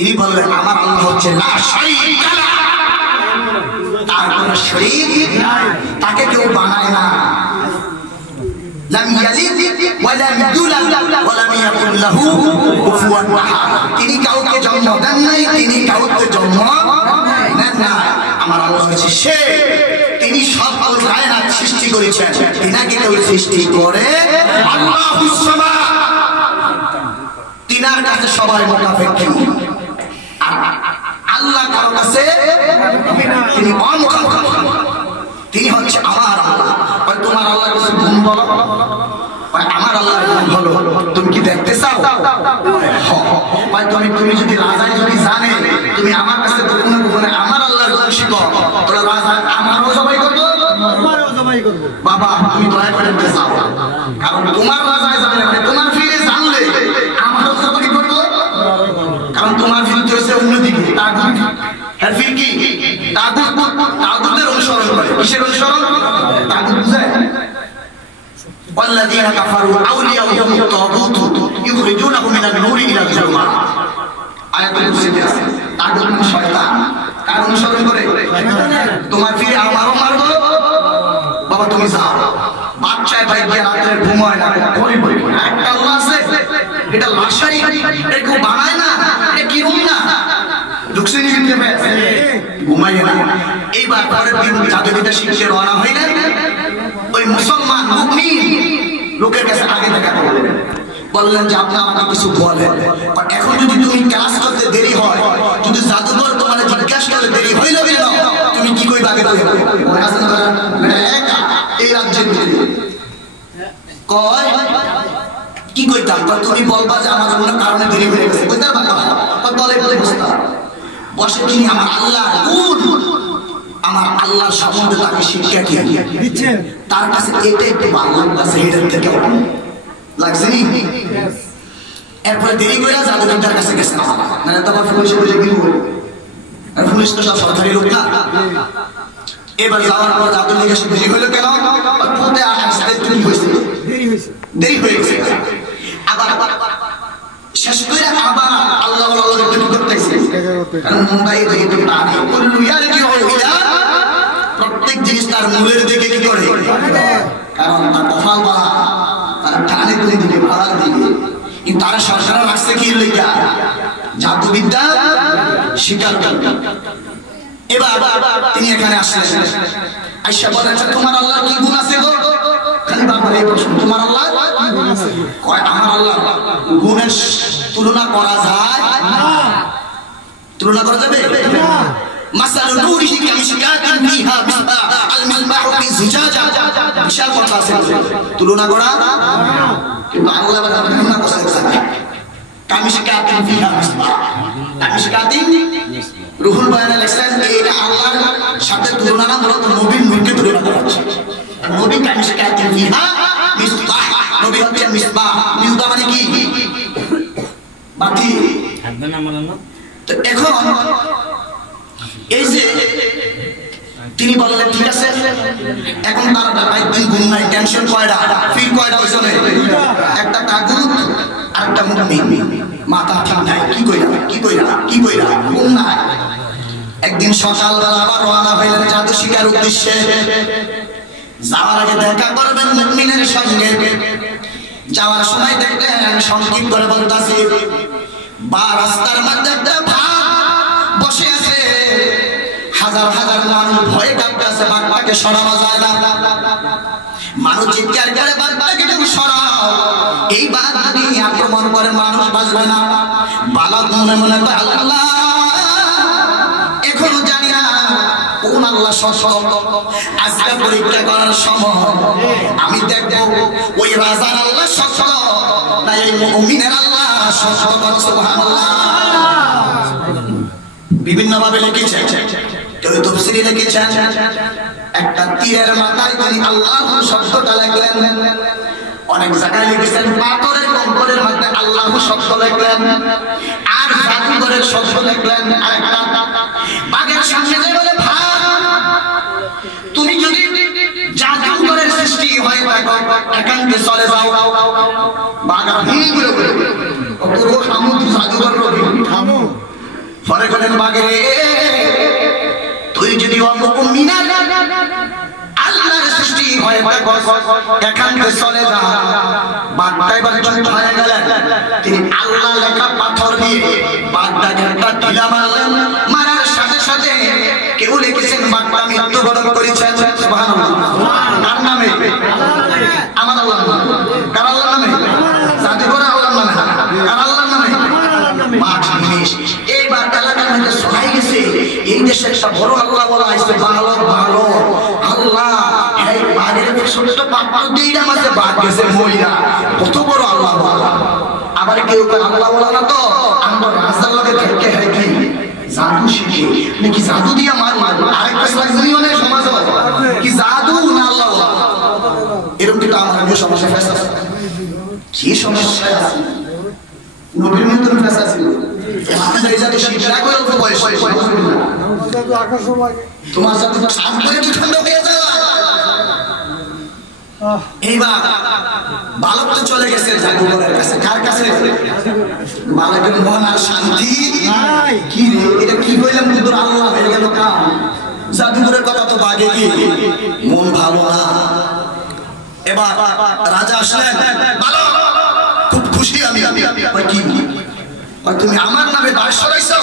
তিনি বললেন আমার আল্লাহ হচ্ছে লা শারীকা লাহ, তার কোনো শরীক নাই, তাকে কেউ বানায় না। লাম ইয়ালিদ ওয়া লাম ইউলাদ ওয়া লাম ইয়াকুল লাহু কুফুয়ান আহাদ, তিনি কাউকে জন্ম দেন নাই, তিনি কাউকে জন্ম নেন না। আমার আল্লাহ হচ্ছে সে, তিনি সকল কায়নাত সৃষ্টি করেছেন, তিনাকে কেউ সৃষ্টি করে আল্লাহুস সামাদ, তিনার কাছে সবাই মুখাপেক্ষী। আর আল্লাহ কারো কাছে তিনি অমুখাপেক্ষী, তিনি হচ্ছে আমার আল্লাহ। ওই তোমার আল্লাহর কাছে গুণ বলো, ওই আমার আল্লাহর গুণ বলো, তুমি কি দেখতে চাও? ভাই তুমি যদি রাজাই যদি জানে তুমি আমার কাছে গোপনে গোপনে আমার আল্লাহর গুণ শিখো, তাহলে রাজা আমারও জবাই করবো, তোমারও জবাই করবো। বাবা তুমি দয়া করে দেখতে চাও, কারণ তোমার রাজাই জানে, তোমার ফিরে জানলে আমারও জবাই করবো, কারণ তোমার ফিরতে হয়েছে অন্যদিকে। তাগুত এর ফির কি? তাগুতের অনুসরণ করে। কিসের অনুসরণ? তাগুত বুঝায় والذين كفروا أولياؤهم الطاغوت يخرجونهم من النور إلى الظلمات। আয়াতুল কুরসিতে আছে তাগুত মানে শয়তান। কার অনুসরণ করে? তোমার ফিরে আমারও মারবো। বাবা তুমি যাও, বাচ্চায় ভাই গিয়ে রাত্রে ঘুমায় না, একটা আল্লাহ আছে, এটা লাশারি, এটা কেউ বানায় না, এটা কি রুম না, ঢুকছে নি ভিতরে ঘুমাইয়ে না। এইবার পরের দিন জাদুবিদ্যা শিখে রওনা হইলেন। ওই মুসলমান মুমিন লোকের কাছে আগে দেখা করলেন, বললেন যে আপনি আমাকে কিছু বলেন। এখন যদি তুমি ক্লাস করতে দেরি হয়, যদি জাদুঘর তোমার জিজ্ঞাসা করতে দেরি হইল না, তুমি কি কই বাগে বাগে এই রাজ্যের কয় কি কইতাম? তুমি বলবা যে আমার অন্য কারণে দেরি হয়ে গেছে, কইতাম বলে বলে বুঝতাম বসে তিনি আমার আল্লাহ গুণ, আমার আল্লাহর সম্বন্ধে তাকে শিক্ষা কি দিচ্ছেন, তার কাছে এটা একটু ভালো লাগছে, এটার থেকে লাগছে নি। এরপরে দেরি করে জাদুবিদ্যার কাছে গেছে, মানে তখন পুলিশে বসে কি করবো, পুলিশ তো সব সরকারি লোক না। এবার যাওয়ার পর জাদুবিদ্যা দেরি হলো কেন? পথে আসতে দেরি হয়ে গেছে। আবার শেষ করে আবার আল্লাহ করতেছে, কারণ মুম্বাই প্রত্যেক জিনিস তার মূলের দিকে কি করে, কারণ তার কপাল বা তার টানে তুলে দিকে ভাড়ার দিকে। কিন্তু তারা সরকার রাখছে কি লইয়া জাদুবিদ্যা শিকার করতে। এবার তিনি এখানে আসলেন, আইসা বলেন তোমার আল্লাহ কি গুণ আছে গো? খালি বারবার এই প্রশ্ন, তোমার আল্লাহ কি গুণ আছে? কয় আমার আল্লাহ গুণের তুলনা করা যায় না। তুলনা করা যাবে না। মাসালু নূরিহি কামিশকাতিন ফিহা মিসবাহ আল মিসবাহু ফি যুজাজা, বিশাল কথা আছে, তুলনা করা না। কিন্তু আল্লাহ বলেন তুলনা করা যায়। কামিশকাতিন ফিহা মিসবাহ, কামিশকাতিন রুহুল বয়ানে লেখছেন এটা আল্লাহর সাথে তুলনা না, মূলত নবীর নূরকে তুলনা করা হচ্ছে। নবী কামিশকাতিন ফিহা মিসবাহ, নবী হচ্ছে মিসবাহ। মিসবাহ মানে কি? বাতি। তো এখন এই যে তিনি বললেন ঠিক আছে, এখন তার একদিন গুণ নাই, টেনশন কয়টা, ফির কয়টা হয়েছে, একটা তাগুত আর একটা মুমিন, মাথা ঠিক নাই, কি কইরা গুণ নাই। একদিন সকালবেলা আবার রওনা হইলেন জাদু শিকার উদ্দেশ্যে। যাওয়ার আগে দেখা করবেন মুমিনের সঙ্গে। যাওয়ার সময় দেখলেন সংক্ষিপ্ত করে বলতাছি, বা রাস্তার মধ্যে একটা ভাগ বসে আছে, হাজার হাজার মানুষ ভয়ে কাঁপতেছে, বাঘটাকে সরানো যায় না। মানুষ চিৎকার করে বাঘটাকে সরাও, এই বাঘ যদি আক্রমণ করে মানুষ বাঁচবে না। বালক মনে মনে আল্লাহ এখনো জানি না কোন আল্লাহ সত্য, আজকে পরীক্ষা করার সময় আমি দেখবো ওই রাজার আল্লাহ সত্য না এই মুমিনের আল্লাহ সত্য। সুবহানাল্লাহ। বিভিন্ন ভাবে লিখেছেন, কেউ তাফসীরে লিখেছেন একটা তীরের মাথায় তিনি আল্লাহ শব্দটা লিখলেন, অনেক জায়গায় লিখেছেন পাথরের কঙ্করের মধ্যে আল্লাহ শব্দ লিখলেন, আর জাদুঘরের শব্দ লিখলেন। আর একটা বাঘের সামনে যে বলে ভাগ, তুমি যদি জাদুঘরের সৃষ্টি হয়ে থাকো একান্তে চলে যাও। বাঘ পুরো জাদুঘর থামো, পরে বলেন বাগে তুই যদি মুমিনা আল্লাহর সৃষ্টি হয়ে থাকো এখান থেকে চলে যা। বাগদাই এবার চুপ হয়ে গেলেন। তিনি আল্লাহ লেখা পাথর দিয়ে বাগদাকে একটা ঢিলা মারলেন। মারার সাথে সাথে কেউ লিখেছেন বাগদা মৃত্যুবরণ করেছেন। সুবহানাল্লাহ। কার নামে? আমার আল্লাহর নামে। কার আল্লাহর নামে? জাদুঘর আল্লাহর নামে। কার আল্লাহর নামে? মাঠ জিনিস এইবার এলাকার মধ্যে ছড়াই গেছে। এই দেশে একটা বড় আল্লাহ বলা হয়েছে, ভালো ভালো আল্লাহ। এই বাঘের ছোট্ট পাত্র দিইটা মাঝে বাঘ গেছে মহিলা, কত বড় আল্লাহ বলা। আবার কেউ আল্লাহ বলা না তো আমরা রাস্তার লোকে থেকে হয় কি জাদু শিখে নাকি জাদু দিয়া মার আরেকটা ইউনিয়নের সমাজ কি জাদু না আল্লাহ বলা। এরকম কিন্তু আমার সমস্যা ফেসা কি সমস্যা নবীর মতন ফেসা ছিল। আমাদের যাতে শিক্ষা করে অল্প বয়স তোমার সাথে সাত করে কি ঠান্ডা হয়ে যায়। এইবার বালক তো চলে গেছে জাদুঘরের কাছে। কার কাছে? বালকের মন আর শান্তি কি রে, এটা কি বললাম কিন্তু আল্লাহ হয়ে গেল কাম। জাদুঘরের কথা তো বাগে কি মন ভালো না। এবার রাজা আসলেন, বালক খুব খুশি আমি। কি তুমি আমার নামে দাস সরাইছো?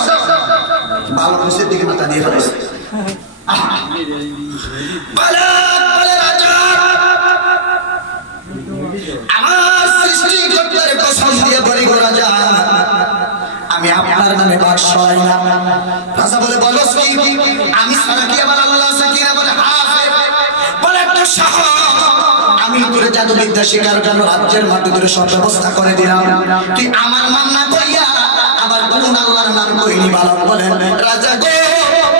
বালক খুশির দিকে মাথা দিয়ে ফেলাইছে। বালক বলে রাজা আমার সৃষ্টিকর্তার কসম দিয়ে বলি গো রাজা আমি আপনার নামে বাস সরাই না। রাজা বলে বলো কি আমি ছাড়া কি আবার আল্লাহ আছে কিনা? বলে হ্যাঁ। বলে একটা সাহস আমি তোরে জাদুবিদ্যা শেখার জন্য রাজ্যের মাটি ধরে সব ব্যবস্থা করে দিলাম। তুই আমার নাম না কইয়া আবার কোন আল্লাহর নাম কইনি। বালক বলেন রাজা গো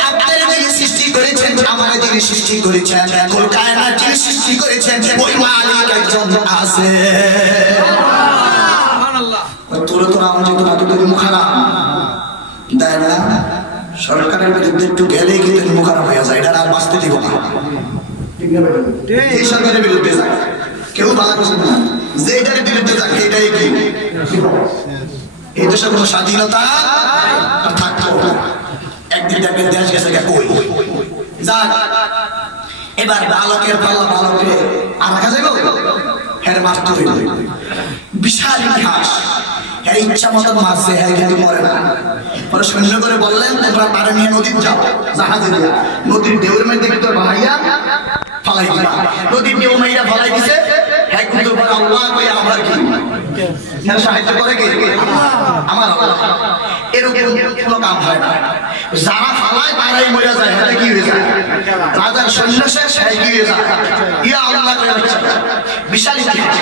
আপনার যিনি সৃষ্টি করেছেন আমার যিনি সৃষ্টি করেছেন কুল কায়নাত যিনি সৃষ্টি করেছেন ওই মালিক একজন আছে। সুবহানাল্লাহ। তোর তো নাম যে তোমার তোর মুখারা দেয় না। সরকারের বিরুদ্ধে একটু গেলেই কিন্তু মুখারা হয়ে যায়। এটা আর বাঁচতে দিব না। এই সরকারের বিরুদ্ধে যায় কেউ ভালো কিছু না, যেটার বিরুদ্ধে যায় এটাই কি এই দেশের কোনো স্বাধীনতা থাকতো। একদিন দেখবেন দেশ গেছে কই যাক। এবার বালকের পাল্লা বালকে আর রাখা যাবে হ্যাঁ মারতে হইল। বিশাল ইতিহাস। হ্যাঁ ইচ্ছা মতো মারছে, হ্যাঁ কিন্তু মরে না। পরে সৈন্য করে বললেন তোমরা পারে নিয়ে নদীর যাও, জাহাজে দিয়া নদীর ঢেউর মধ্যে ভিতর বানাইয়া ফালাই দিবা। নদীর ঢেউ মাইরা ফালাই দিছে। হ্যাঁ কিন্তু আল্লাহ কই আমার কি সাহায্য করে কে? আমার আল্লাহ। এরকম কোনো কাম হয় না। যারা ফালায় তারাই মরে যায়। এটা কি হয়ে যায়? রাজার সৈন্য শেষ, হ্যাঁ কি হয়ে যায়? ইয়া আল্লাহ বিশাল ইতিহাস।